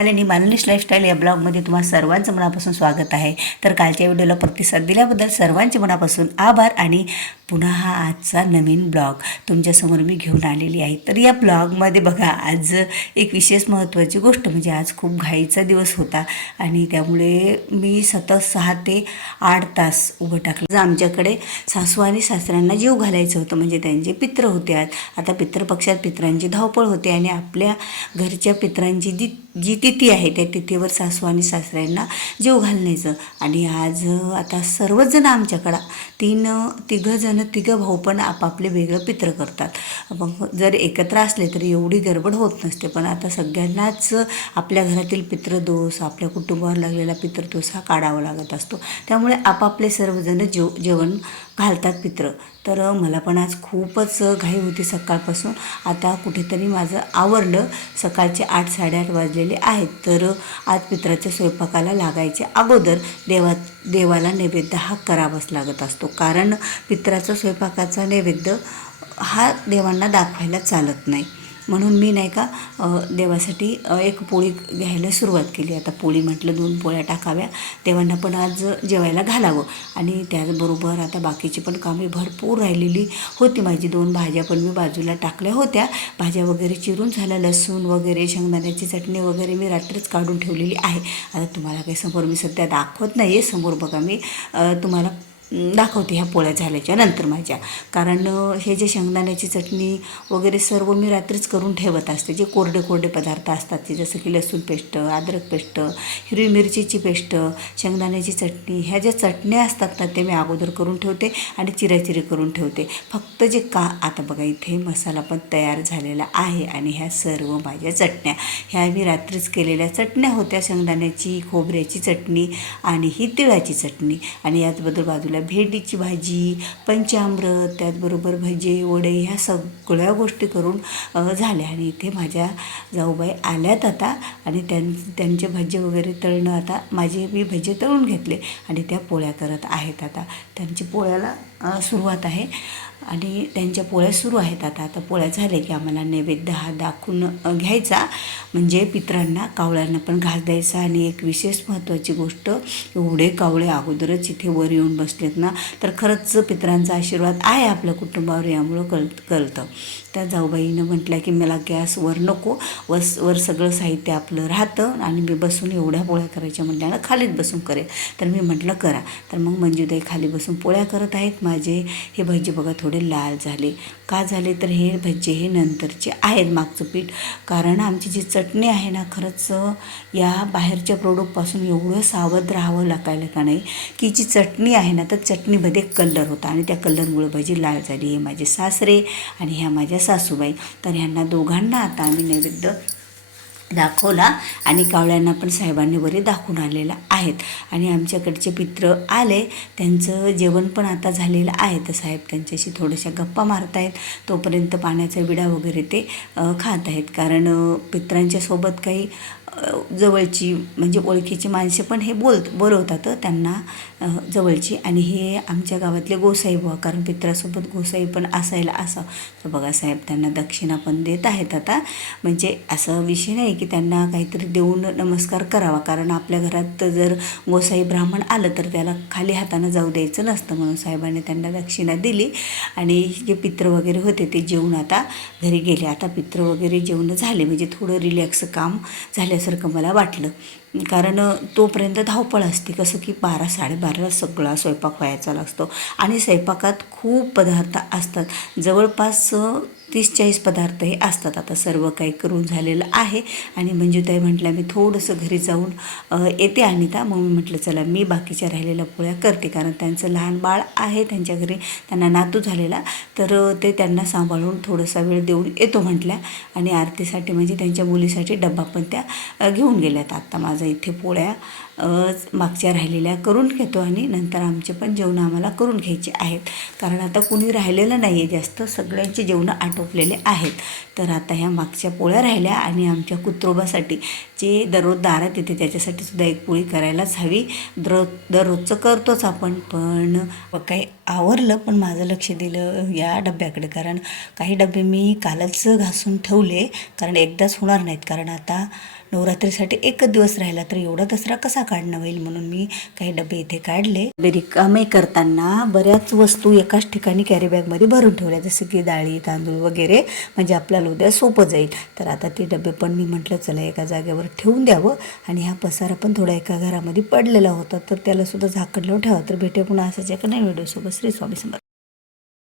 आणि मालनीश लाईफस्टाईल या ब्लॉगमध्ये तुम्हा सर्वांचं मनापासून स्वागत आहे. तर कालच्या व्हिडिओला प्रतिसाद दिल्याबद्दल सर्वांचे मनापासून आभार आणि पुन्हा हा आजचा नवीन ब्लॉग तुमच्यासमोर मी घेऊन आलेली आहे. तर या ब्लॉगमध्ये बघा आज एक विशेष महत्त्वाची गोष्ट म्हणजे आज खूप घाईचा दिवस होता आणि त्यामुळे मी सतत सहा ते आठ तास उभं टाकलं. आमच्याकडे सासू आणि सासऱ्यांना जीव घालायचं होतं. म्हणजे त्यांचे पित्र होते आज आता पितृपक्षात पित्रांची धावपळ होते आणि आपल्या घरच्या पित्रांची जी जी तिथी आहे त्या तिथीवर सासू आणि सासऱ्यांना जेव घालण्याचं. आणि आज आता सर्वच जण आमच्याकडं तीन तिघं जण तिघं भाऊ पण आपापले वेगळं पित्र करतात. मग जर एकत्र असले तर एवढी गडबड होत नसते. पण आता सगळ्यांनाच आपल्या घरातील पितृदोष आपल्या कुटुंबावर लागलेला पितृदोष हा काढावा लागत असतो. त्यामुळे आपापले सर्वजण जेव जेवण घालतात पित्र तर मला पण आज खूपच घाई होती सकाळपासून. आता कुठेतरी माझं आवरलं. सकाळचे आठ साडेआठ वाजलेले आहेत. तर आज पित्राच्या स्वयंपाकाला लागायच्या अगोदर देवा देवाला नैवेद्य हा करावाच लागत असतो. कारण पित्राचा स्वयंपाकाचा नैवेद्य हा देवांना दाखवायला चालत नाही. म्हणून मी नाही का देवासाठी एक पोळी घ्यायला सुरुवात केली. आता पोळी म्हटलं दोन पोळ्या टाकाव्या. देवांना पण आज जेवायला घालावं. आणि त्याचबरोबर आता बाकीची पण कामे भरपूर राहिलेली होती. माझी दोन भाज्या पण मी बाजूला टाकल्या होत्या. भाज्या वगैरे चिरून झाल्या. लसूण वगैरे शेंगदाण्याची चटणी वगैरे मी रात्रीच काढून ठेवलेली आहे. आता तुम्हाला काही समोर मी सध्या दाखवत नाही आहे समोर बघा मी तुम्हाला दाखवते ह्या पोळ्या झाल्याच्यानंतर माझ्या. कारण हे जे शेंगदाण्याची चटणी वगैरे सर्व मी रात्रीच करून ठेवत असते. जे कोरडे कोरडे पदार्थ असतात ते जसं की लसूण पेस्ट अद्रक पेस्ट हिरवी मिरचीची पेस्ट शेंगदाण्याची चटणी ह्या ज्या चटण्या असतात ना ते मी अगोदर करून ठेवते आणि चिराचिरी करून ठेवते. फक्त जे का आता बघा इथे मसाला पण तयार झालेला आहे आणि ह्या सर्व माझ्या चटण्या. ह्या मी रात्रीच केलेल्या चटण्या होत्या शेंगदाण्याची खोबऱ्याची चटणी आणि ही तिळाची चटणी. आणि याचबद्दल बाजूला भेंडीची भाजी पंचामृत त्याचबरोबर भजे वडे ह्या सगळ्या गोष्टी करून झाल्या. आणि इथे माझ्या जाऊबाई आल्यात आता आणि त्यां त्यांचे भजे वगैरे तळणं आता माझे मी भजे तळून घेतले आणि त्या पोळ्या करत आहेत आता. त्यांची पोळ्याला सुरुवात आहे. आणि त्यांच्या पोळ्या सुरू आहेत आता. आता पोळ्या झाल्या की आम्हाला नैवेद्य हा दाखवून घ्यायचा. म्हणजे पित्रांना कावळ्यांना पण घास द्यायचा. आणि एक विशेष महत्त्वाची गोष्ट एवढे कावळे अगोदरच इथे वर येऊन बसलेत ना तर खरंच पित्रांचा आशीर्वाद आहे आपल्या कुटुंबावर यामुळं कळ कळतं. त्या जाऊबाईनं म्हटलं की मला गॅसवर नको. वस वर सगळं साहित्य आपलं राहतं आणि मी बसून एवढ्या पोळ्या करायच्या म्हटल्यानं खालीच बसून करेल. तर मी म्हटलं करा. तर मग मंजुदाई खाली बसून पोळ्या करत आहेत. माझे हे भजी बघा थोडे लाल झाले. का झाले? तर हे भजी हे नंतरचे आहेत मागचं पीठ. कारण आमची जी चटणी आहे ना खरंच या बाहेरच्या प्रोडक्टपासून एवढं सावध राहावं लागायला का नाही? की जी चटणी आहे ना तर चटणीमध्ये कलर होता आणि त्या कलरमुळे भजी लाल झाली. हे माझे सासरे आणि ह्या माझ्या सासूबाई. तर ह्यांना दोघांना आता आम्ही नैवेद्य दाखवला आणि कावळ्यांना पण साहेबांनी वरी दाखवून आलेला आहेत. आणि आमच्याकडचे पित्र आले त्यांचं जेवण पण आता झालेलं आहे. तर साहेब त्यांच्याशी थोड्याशा गप्पा मारत आहेत तोपर्यंत पाण्याचा विडा वगैरे ते खात आहेत. कारण अ, पित्रांच्या सोबत काही जवळची म्हणजे ओळखीची माणसे पण हे बोल बोलवतात त्यांना जवळची. आणि हे आमच्या गावातले गोसाई बुवा कारण पित्रासोबत गोसाई पण असायला असं. तर बघा साहेब त्यांना दक्षिणा पण देत आहेत आता. म्हणजे असं विषय नाही की त्यांना काहीतरी देऊन नमस्कार करावा. कारण आपल्या घरात जर गोसाई ब्राह्मण आलं तर त्याला खाली हातानं जाऊ द्यायचं नसतं म्हणून साहेबांनी त्यांना दक्षिणा दिली. आणि जे पित्र वगैरे होते ते जेवण आता घरी गेले. आता पित्र वगैरे जेवण झाले. म्हणजे थोडं रिलॅक्स काम झाल्यासारखं मला वाटलं. कारण तोपर्यंत धावपळ असते. कसं की बारा साडेबाराला सगळा स्वयंपाक व्हायचा लागतो. आणि स्वयंपाकात खूप पदार्थ असतात. जवळपास तीस चाळीस पदार्थ हे असतात. आता सर्व काही करून झालेलं आहे. आणि मंजूताई म्हटलं मी थोडंसं घरी जाऊन येते अनिता. मग मी म्हटलं चला मी बाकीच्या राहिलेल्या पोळ्या करते. कारण त्यांचं लहान बाळ आहे त्यांच्या घरी त्यांना नातू झालेला. तर ते त्यांना सांभाळून थोडासा वेळ देऊन येतो म्हटल्या. आणि आरतीसाठी म्हणजे त्यांच्या मुलीसाठी डब्बा पण त्या घेऊन गेल्यात. आत्ता माझा इथे पोळ्या मागच्या राहिलेल्या करून घेतो आणि नंतर आमचे पण जेवण आम्हाला करून घ्यायचे आहेत. कारण आता कुणी राहिलेलं नाही आहे जास्त. सगळ्यांचे जेवणं आटोपलेले आहेत. तर आता ह्या मागच्या पोळ्या राहिल्या आणि आमच्या कुत्रोबासाठी जे दररोज दारात येते त्याच्यासाठी सुद्धा एक पोळी करायलाच हवी. दर दररोजचं करतोच आपण पण काही आवरलं पण माझं लक्ष दिलं या डब्याकडे. कारण काही डबे मी कालच घासून ठेवले कारण एकदाच होणार नाहीत. कारण आता नवरात्रीसाठी एकच दिवस राहिला तर एवढा दसरा कसा काढणं होईल म्हणून मी काही डबे इथे काढले. रिकामे करताना बऱ्याच वस्तू एकाच ठिकाणी कॅरी बॅगमध्ये भरून ठेवल्या जसं की डाळी तांदूळ वगैरे म्हणजे आपल्याला उद्या सोपं जाईल. तर आता ते डबे पण मी म्हटलं चला एका जागेवर ठेवून द्यावं. आणि हा पसारा पण थोडा एका घरामध्ये पडलेला होता तर त्याला सुद्धा झाकण लावून ठेवा. तर भेटे पुन्हा असाच एका नाही व्हिडिओसोबत. श्री स्वामी समर्थ.